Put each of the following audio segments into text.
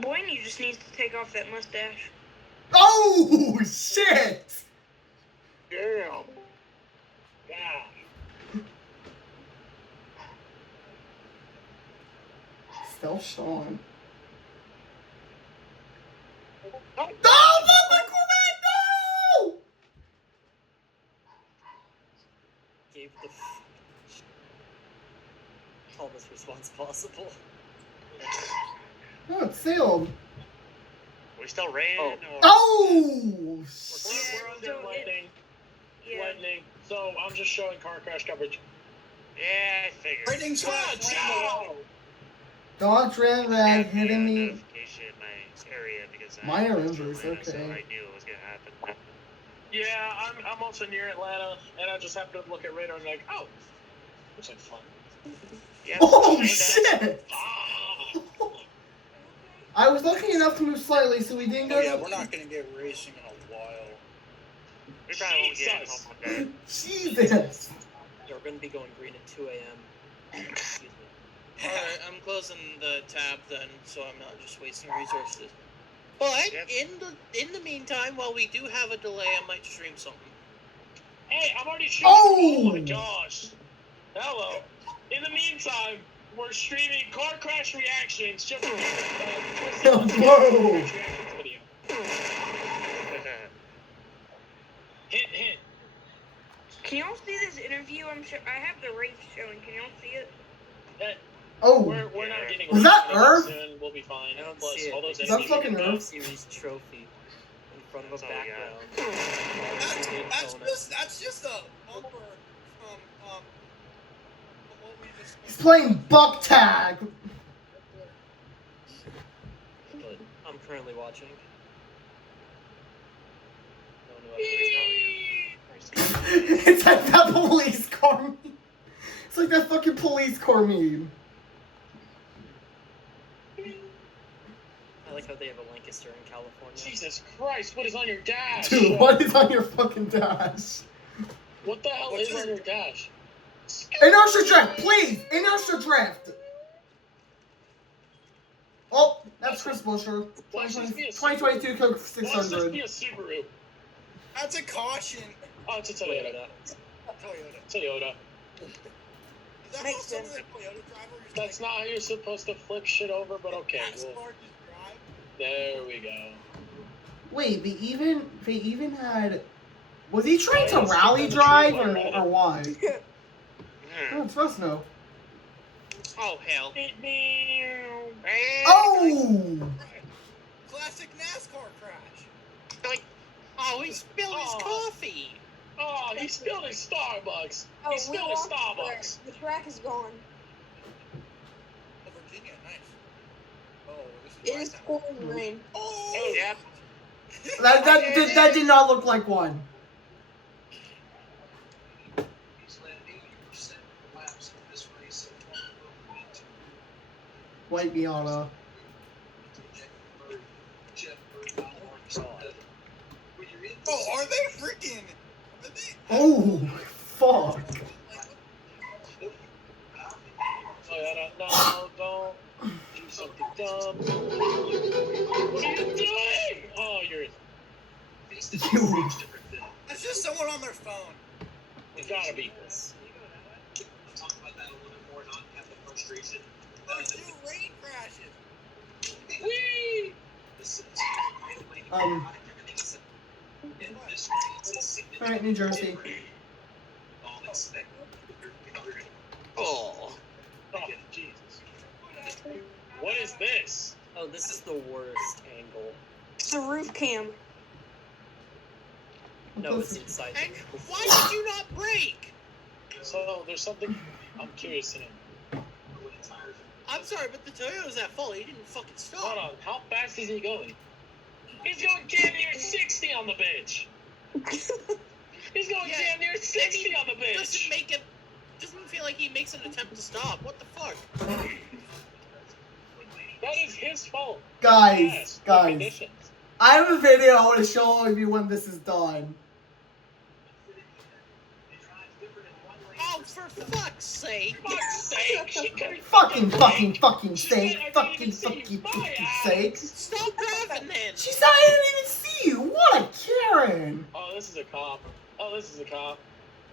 Blaney just needs to take off that mustache. Oh, shit! Damn. God. Still Sean. Oh, Oh, fuck Corvette, no! Gave the calmest response possible. No, it's sealed. we still ran? Oh. Or... Oh, We're shit. under So lightning. Yeah. Lightning. So I'm just showing car crash coverage. Yeah, I figured. Lightning God, slash no! Dodge ran red, hitting me. Notification in my area because My area was is Atlanta, so okay. I knew it was gonna happen. Yeah, I'm also near Atlanta, and I just happened to look at radar and like, oh, looks like fun. Yeah, Oh, that's- shit! Ah. I was lucky enough to move slightly so we didn't go Oh yeah, to... we're not gonna get racing in a while. We probably won't get Jesus. home with that. Jesus! Yeah, we're gonna be going green at 2 a.m. Excuse me. Alright, I'm closing the tab then, so I'm not just wasting resources. But Yep. in the meantime, while we do have a delay, I might stream something. Hey, I'm already shooting. Oh! Oh my gosh. Hello. In the meantime, we're streaming car crash reactions. Just Whoa! video. Hint. Can y'all see this interview? I have the race showing. Can y'all see it? Oh! We're not getting. Was that anything Earth? Soon. We'll be fine. I don't Plus, see it. all those Is that enemies fucking we can Earth? Series trophy in front of a That's all we got. background. That's just a bumper from what we just. He's playing buck tag! But I'm currently watching. No new updates. It's like that police car meme. It's like that fucking police car meme. I like how they have a Lancaster in California. Jesus Christ! What is on your dash? Dude, what is on your fucking dash? What the hell What's is your- on your dash? Inertia drift, please! Inertia drift! Oh, that's Chris Buescher. Watch this be a 2022 Coke Watch this 600. be a Subaru. That's a caution. Oh, it's a Toyota. Toyota. Toyota. Is that Makes how some of sense. the Toyota drivers That's not how you're supposed to flip shit over, but okay. That's Well, hard to drive? there we go. Wait, they even had... Was he trying to Oh, yes, rally that's drive true. or why? Hmm. Oh, it's Fresno. Oh hell. Oh! Classic NASCAR crash. Like, Oh, he spilled his Oh. coffee. oh, he spilled his Starbucks. Oh, He we spilled his lost the track. Starbucks. The track is gone. Oh, Virginia, nice. Oh, this It is is last time. pouring rain. Oh! Yep. That did not look like one. White Miata. Oh, are they freaking? Are they? Oh, fuck. Toyota, no, don't do something dumb. What are you doing? Oh, you're. You. That's just someone on their phone. It's gotta be. Those two rain crashes. Whee! Alright, New Jersey. Oh. Oh, Jesus. What is this? Oh, this is the worst angle. It's the roof cam. No, it's inside And the roof. why did you not brake? So, there's something I'm curious to know. I'm sorry, but the Toyota's at fault. He didn't fucking Hold stop. on, how fast is he going? He's going damn near 60 on the bitch! He's going Yeah, damn near 60 on the bitch! Doesn't feel like he makes an attempt to stop. What the fuck? That is his fault. Guys, Yes, the guys. conditions. I have a video I want to show all of you when this is done. Oh, For fuck's sake! Fuck's sake! She couldn't Fucking She sake. said, "I Fucking didn't see you. fucking Bye, sake. Stop driving then! She said I didn't even see you. What a Karen. Oh, this is a cop. Oh, this is a cop.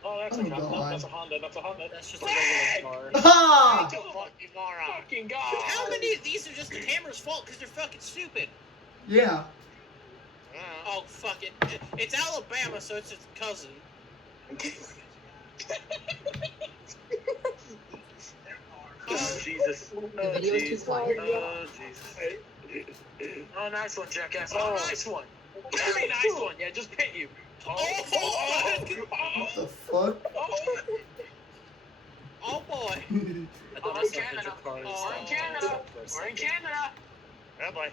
Oh, that's Oh, a cop. No, God. that's a Honda. That's a Honda. That's just a regular car. Ha! You fucking moron. Fucking God. How many of these are just the camera's fault because they're fucking stupid? Yeah. Oh, fuck it. It's Alabama, so it's its cousin. Oh, Jesus. Oh, video's too quiet. Oh, Jesus. Oh, nice one, jackass. Oh, nice one. Very nice one. Yeah, just hit you. Oh, What the fuck? Oh, boy. I thought I saw Canada. cars. We're in Canada. We're in Canada. Yeah, boy.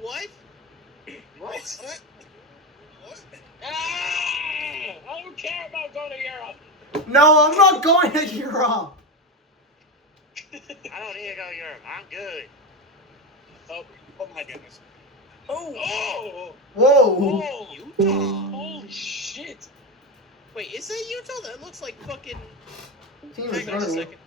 What? What? What? What? Ah, I don't care about going to Europe. No, I'm not going to Europe. I don't need to go to Europe. I'm good. Oh my goodness. Oh! Whoa. Oh! Utah. Holy shit! Wait, is that Utah? That looks like fucking... Team Hang is on a running. second.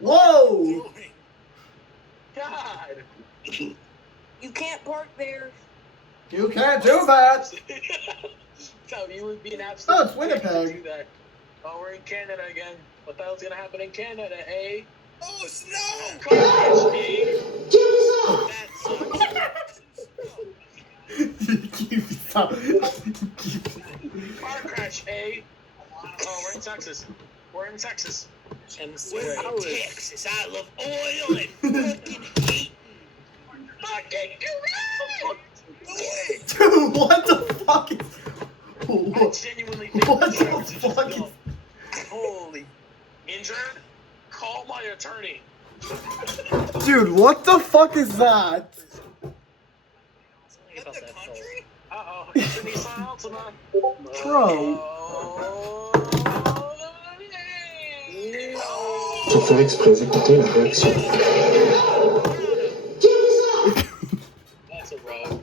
Whoa. God! You can't park there. You can't do that. So you would be an absolute. Oh, it's Winnipeg. dick to do that. Oh, we're in Canada again. What the hell's gonna happen in Canada, eh? Oh, snow! Carnage, eh? That sucks. Keep stop. Car crash, eh? Oh, we're in Texas. We're in Texas. We're in Texas. I love oil and fucking eating. Fucking correct! Dude, what the fuck is... I What, genuinely think what the sheriff the is just fuck dumb. is... Holy. Injured? Call my attorney. Dude, what the fuck is that? Something Is about that the that phone. country? Uh-oh, it's a Nissan Altima. Bro. Zufällig präsentiert Brexit. That's a road.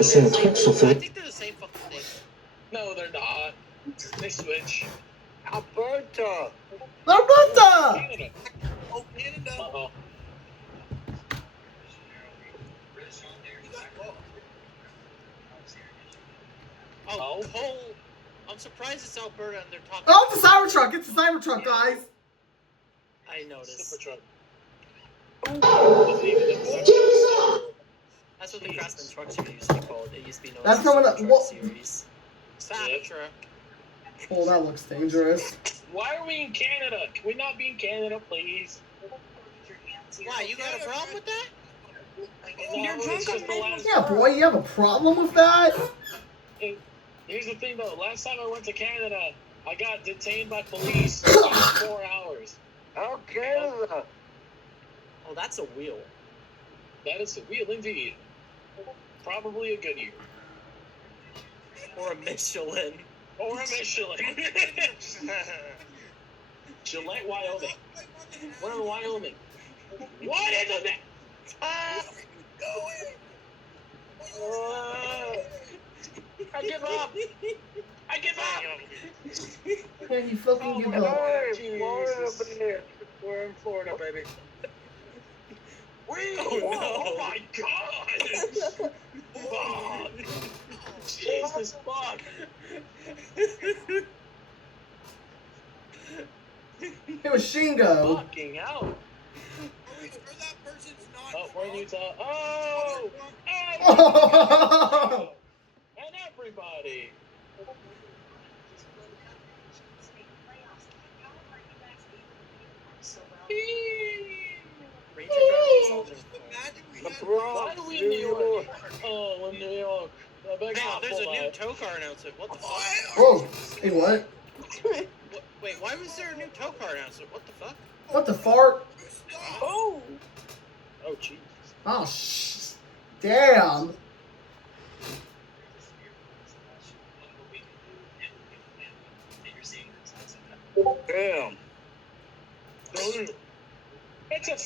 Ist eine I Truckchauffeur. think they're the same fucking thing. No, they're not. They switch. Alberta! Alberta! Canada. Oh, Canada! Uh-oh. Oh, Cole. I'm surprised it's Alberta and they're talking. Oh, it's a Cybertruck. It's a Cybertruck, guys. I noticed. Super truck. That's what the Craftsman truck series used to be called. It used to be known That's as the coming up- Super what- Truck series. Cybertruck. Oh, that looks dangerous. Why are we in Canada? Can we not be in Canada, please? Why, you got a problem with that? You're it's drunk just on the maple last. Yeah, boy, you have a problem with that? Here's the thing, though. Last time I went to Canada, I got detained by police for 4 hours. Oh, Canada! Oh, that's a wheel. That is a wheel indeed. Probably a Goodyear. Or a Michelin. Or a Michelin. Gillette, Wyoming. We're in Wyoming. What is it? I give up. I give up. Yeah, you fucking give up. Jesus. We're in Florida, baby. Oh my God! Fuck. Jesus fuck! It was Shingo. Fucking hell! Or that person's not Oh, we're in drunk. Utah. Oh! Oh! And everybody! Ranger Federal Soldier. Imagine we had Why are we in New York? Oh, we're in New York. I beg Wow, your there's a new pardon. tow car announcement. What the fuck? Whoa. Hey, what? Wait, why was there a new tow car announcement? What the fuck? What the fart? Oh! Oh, jeez. Oh, damn. Damn. It's a